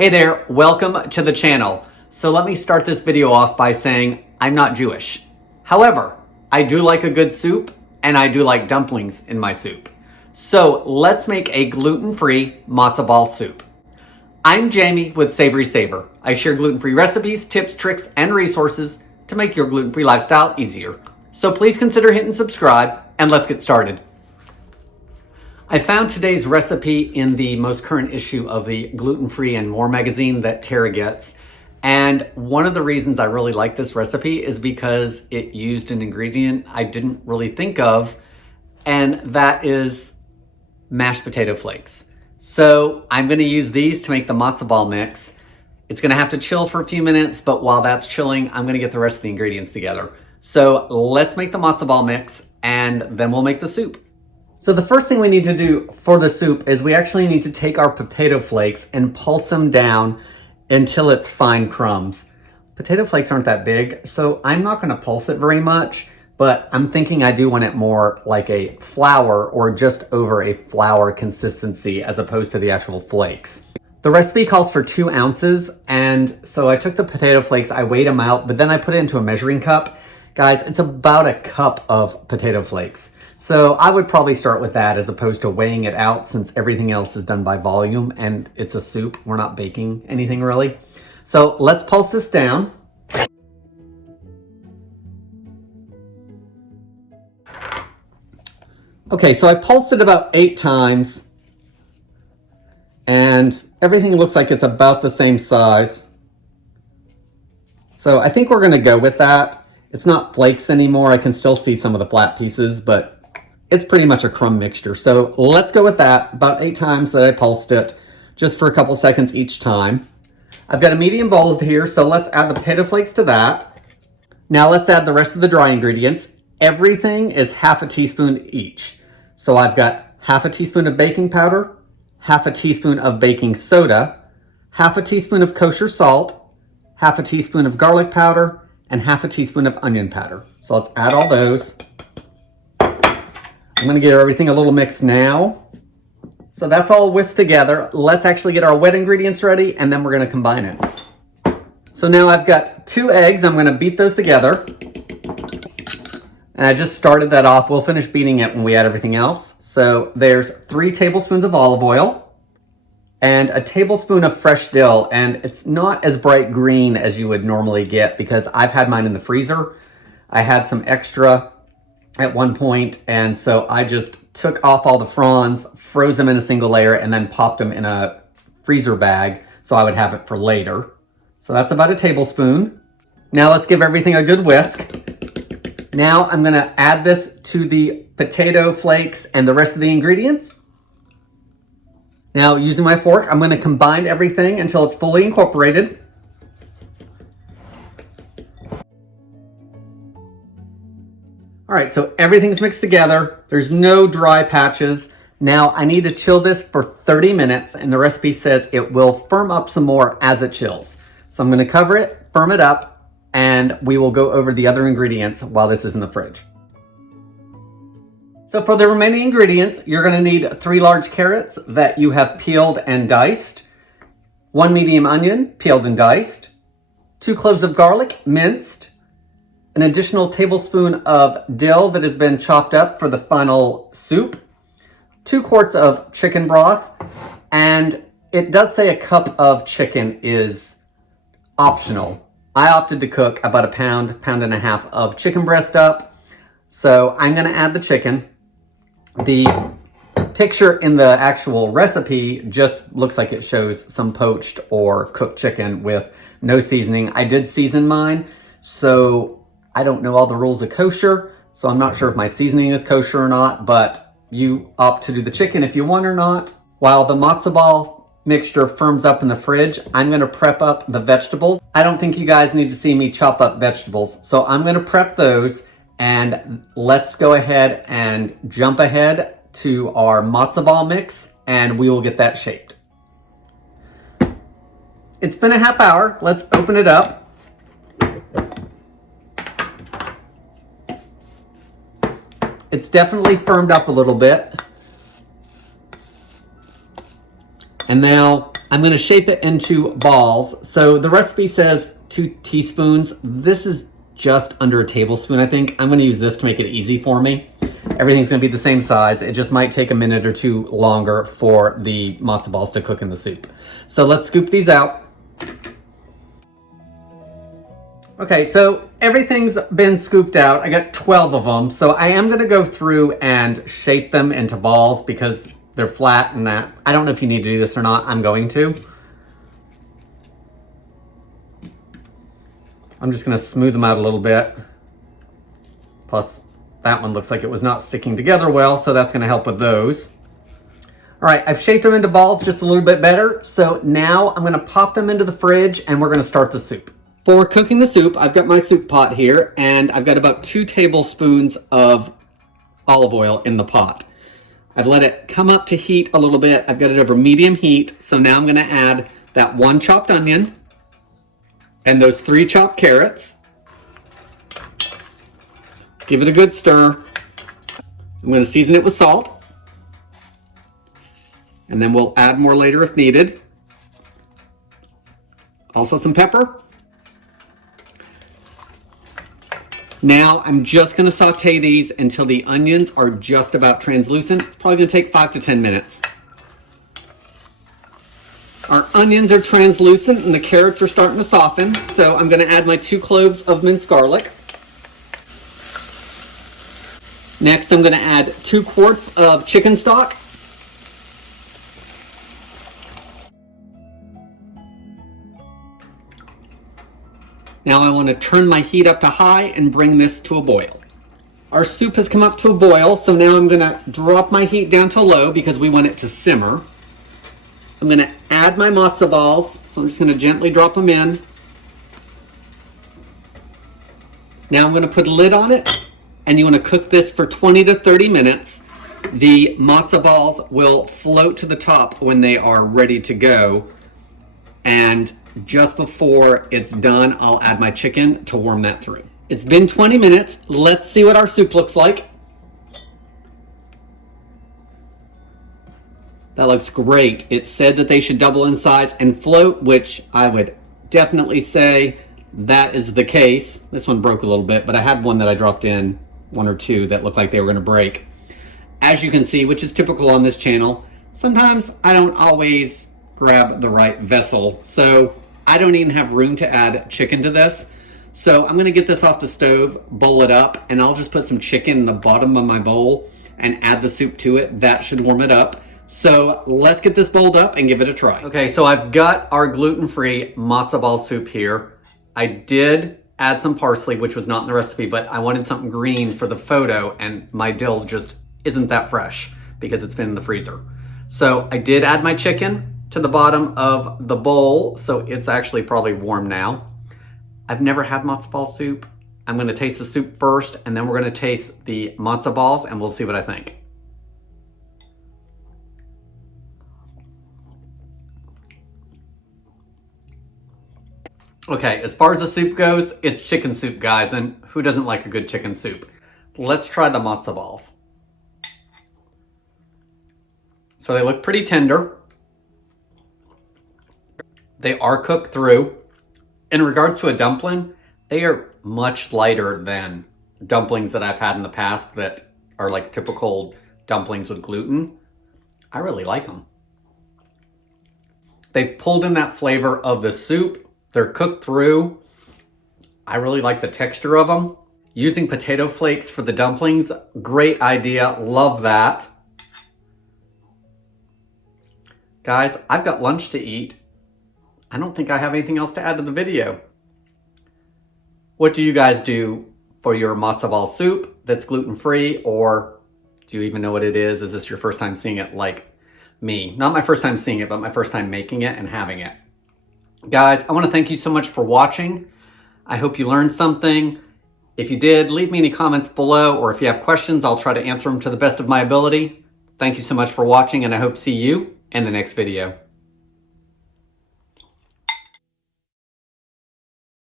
Hey there, welcome to the channel. So let me start this video off by saying I'm not Jewish. However, I do like a good soup and I do like dumplings in my soup. So let's make a gluten-free matzo ball soup. I'm Jamie with SavorySaver. I share gluten-free recipes, tips, tricks, and resources to make your gluten-free lifestyle easier. So please consider hitting subscribe and let's get started. I found today's recipe in the most current issue of the Gluten-Free and More magazine that Tara gets. And one of the reasons I really like this recipe is because it used an ingredient I didn't really think of, and that is mashed potato flakes. So I'm gonna use these to make the matzo ball mix. It's gonna have to chill for a few minutes, but while that's chilling, I'm gonna get the rest of the ingredients together. So let's make the matzo ball mix and then we'll make the soup. So the first thing we need to do for the soup is we actually need to take our potato flakes and pulse them down until it's fine crumbs. Potato flakes aren't that big, so I'm not gonna pulse it very much, but I'm thinking I do want it more like a flour or just over a flour consistency as opposed to the actual flakes. The recipe calls for 2 ounces, and so I took the potato flakes, I weighed them out, but then I put it into a measuring cup. Guys, it's about a cup of potato flakes. So I would probably start with that as opposed to weighing it out, since everything else is done by volume and it's a soup. We're not baking anything really. So let's pulse this down. Okay, so I pulsed it about 8 times and everything looks like it's about the same size. So I think we're gonna go with that. It's not flakes anymore. I can still see some of the flat pieces, but it's pretty much a crumb mixture. So let's go with that. About 8 times that I pulsed it, just for a couple seconds each time. I've got a medium bowl here, so let's add the potato flakes to that. Now let's add the rest of the dry ingredients. Everything is half a teaspoon each. So I've got half a teaspoon of baking powder, half a teaspoon of baking soda, half a teaspoon of kosher salt, half a teaspoon of garlic powder, and half a teaspoon of onion powder. So let's add all those. I'm gonna get everything a little mixed now. So that's all whisked together. Let's actually get our wet ingredients ready and then we're gonna combine it. So now I've got 2 eggs. I'm gonna beat those together. And I just started that off. We'll finish beating it when we add everything else. So there's 3 tablespoons of olive oil and a tablespoon of fresh dill. And it's not as bright green as you would normally get because I've had mine in the freezer. I had some extra at one point, and so I just took off all the fronds, froze them in a single layer, and then popped them in a freezer bag so I would have it for later. So that's about a tablespoon. Now let's give everything a good whisk. Now I'm gonna add this to the potato flakes and the rest of the ingredients. Now using my fork, I'm gonna combine everything until it's fully incorporated. All right, so everything's mixed together. There's no dry patches. Now I need to chill this for 30 minutes and the recipe says it will firm up some more as it chills. So I'm gonna cover it, firm it up, and we will go over the other ingredients while this is in the fridge. So for the remaining ingredients, you're gonna need 3 large carrots that you have peeled and diced, 1 medium onion, peeled and diced, 2 cloves of garlic, minced, an additional tablespoon of dill that has been chopped up for the final soup, 2 quarts of chicken broth, and it does say a cup of chicken is optional. I opted to cook about a pound and a half of chicken breast up, so I'm gonna add the chicken. The picture in the actual recipe just looks like it shows some poached or cooked chicken with no seasoning. I did season mine, so I don't know all the rules of kosher, so I'm not sure if my seasoning is kosher or not, but you opt to do the chicken if you want or not. While the matzo ball mixture firms up in the fridge, I'm gonna prep up the vegetables. I don't think you guys need to see me chop up vegetables, so I'm gonna prep those, and let's go ahead and jump ahead to our matzo ball mix, and we will get that shaped. It's been a half hour. Let's open it up. It's definitely firmed up a little bit. And now I'm gonna shape it into balls. So the recipe says 2 teaspoons. This is just under a tablespoon, I think. I'm gonna use this to make it easy for me. Everything's gonna be the same size. It just might take a minute or two longer for the matzo balls to cook in the soup. So let's scoop these out. Okay, so everything's been scooped out. I got 12 of them. So I am gonna go through and shape them into balls because they're flat and that. I don't know if you need to do this or not. I'm going to. I'm just gonna smooth them out a little bit. Plus, that one looks like it was not sticking together well, so that's gonna help with those. All right, I've shaped them into balls just a little bit better. So now I'm gonna pop them into the fridge and we're gonna start the soup. For cooking the soup, I've got my soup pot here and I've got about 2 tablespoons of olive oil in the pot. I've let it come up to heat a little bit. I've got it over medium heat. So now I'm gonna add that 1 chopped onion and those 3 chopped carrots. Give it a good stir. I'm gonna season it with salt. And then we'll add more later if needed. Also some pepper. Now I'm just gonna saute these until the onions are just about translucent. Probably gonna take 5 to 10 minutes. Our onions are translucent and the carrots are starting to soften. So I'm gonna add my 2 cloves of minced garlic. Next, I'm gonna add 2 quarts of chicken stock. Now I want to turn my heat up to high and bring this to a boil. Our soup has come up to a boil, so now I'm going to drop my heat down to low because we want it to simmer. I'm going to add my matzo balls, so I'm just going to gently drop them in. Now I'm going to put a lid on it, and you want to cook this for 20 to 30 minutes. The matzo balls will float to the top when they are ready to go, and just before it's done, I'll add my chicken to warm that through. It's been 20 minutes. Let's see what our soup looks like. That looks great. It said that they should double in size and float, which I would definitely say that is the case. This one broke a little bit, but I had one that I dropped in, 1 or 2 that looked like they were gonna break. As you can see, which is typical on this channel, sometimes I don't always grab the right vessel. So I don't even have room to add chicken to this. So I'm gonna get this off the stove, bowl it up, and I'll just put some chicken in the bottom of my bowl and add the soup to it. That should warm it up. So let's get this bowled up and give it a try. Okay, so I've got our gluten-free matzo ball soup here. I did add some parsley, which was not in the recipe, but I wanted something green for the photo, and my dill just isn't that fresh because it's been in the freezer. So I did add my chicken to the bottom of the bowl, so it's actually probably warm now. I've never had matzo ball soup. I'm gonna taste the soup first, and then we're gonna taste the matzo balls, and we'll see what I think. Okay, as far as the soup goes, it's chicken soup, guys, and who doesn't like a good chicken soup? Let's try the matzo balls. So they look pretty tender. They are cooked through. In regards to a dumpling, they are much lighter than dumplings that I've had in the past that are like typical dumplings with gluten. I really like them. They've pulled in that flavor of the soup. They're cooked through. I really like the texture of them. Using potato flakes for the dumplings, great idea, love that. Guys, I've got lunch to eat. I don't think I have anything else to add to the video. What do you guys do for your matzo ball soup that's gluten-free, or do you even know what it is? Is this your first time seeing it like me? Not my first time seeing it, but my first time making it and having it. Guys, I want to thank you so much for watching. I hope you learned something. If you did, leave me any comments below, or if you have questions, I'll try to answer them to the best of my ability. Thank you so much for watching, and I hope to see you in the next video.